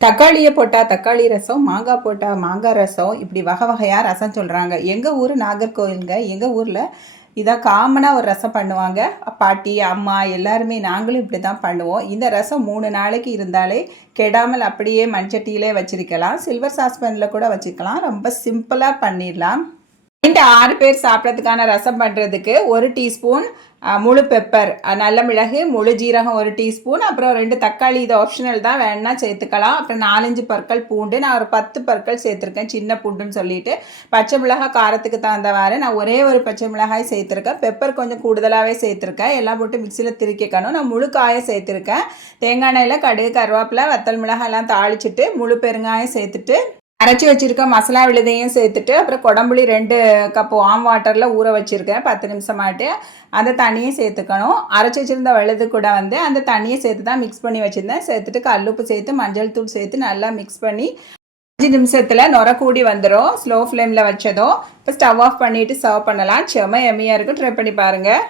தக்காளியை போட்டால் தக்காளி ரசம், மாங்காய் போட்டால் மாங்காய் ரசம், இப்படி வகை வகையாக ரசம் சொல்கிறாங்க. எங்கள் ஊர் நாகர்கோவிலுங்க. எங்கள் ஊரில் இதான் காமனாக ஒரு ரசம் பண்ணுவாங்க. பாட்டி, அம்மா எல்லாருமே நாங்களும் இப்படி தான் பண்ணுவோம். இந்த ரசம் 3 நாளைக்கு இருந்தாலே கெடாமல் அப்படியே மண்சட்டியிலே வச்சிருக்கலாம். சில்வர் சாஸ்பேனில் கூட வச்சுக்கலாம். ரொம்ப சிம்பிளாக பண்ணிடலாம். 6 பேர் சாப்பிட்றதுக்கான ரசம் பண்ணுறதுக்கு 1 டீஸ்பூன் முழு பெப்பர், நல்ல மிளகு, முழு ஜீரகம் 1 டீஸ்பூன், அப்புறம் 2 தக்காளி, இது ஆப்ஷனல் தான், வேணா சேர்த்துக்கலாம். அப்புறம் 4-5 பற்கள் பூண்டு, நான் ஒரு 10 பற்கள் சேர்த்துருக்கேன், சின்ன பூண்டுன்னு சொல்லிட்டு. பச்சை மிளகாய் காரத்துக்கு தகுந்தவாறு நான் ஒரே ஒரு பச்சை மிளகாய் சேர்த்துருக்கேன். பெப்பர் கொஞ்சம் கூடுதலாகவே சேர்த்துருக்கேன். எல்லாம் போட்டு மிக்சியில் திரிக்கணும். நான் முழு காயை சேர்த்துருக்கேன். தேங்காய் எண்ணெயில் கடுகு, கருவேப்பிலை, வத்தல் மிளகாய் எல்லாம் தாளிச்சிட்டு முழு பெருங்காயம் சேர்த்துட்டு அரைச்சி வச்சுருக்க மசாலா விழுதையும் சேர்த்துட்டு, அப்புறம் குடம்புளி 2 கப்பு வார்ம் வாட்டரில் ஊற வச்சுருக்கேன் 10 நிமிஷமாட்டு. அந்த தண்ணியை சேர்த்துக்கணும். அரைச்சி வச்சுருந்த விழுது கூட அந்த தண்ணியை சேர்த்து தான் மிக்ஸ் பண்ணி வச்சுருந்தேன். சேர்த்துட்டு கல்லுப்பு சேர்த்து மஞ்சள் தூள் சேர்த்து நல்லா மிக்ஸ் பண்ணி 5 நிமிஷத்தில் நுர கூடி வந்துடும். ஸ்லோ ஃப்ளேமில் வச்சதும் இப்போ ஸ்டவ் ஆஃப் பண்ணிவிட்டு சர்வ் பண்ணலாம். செம்ம எம்மியாக இருக்கும். ட்ரை பண்ணி பாருங்கள்.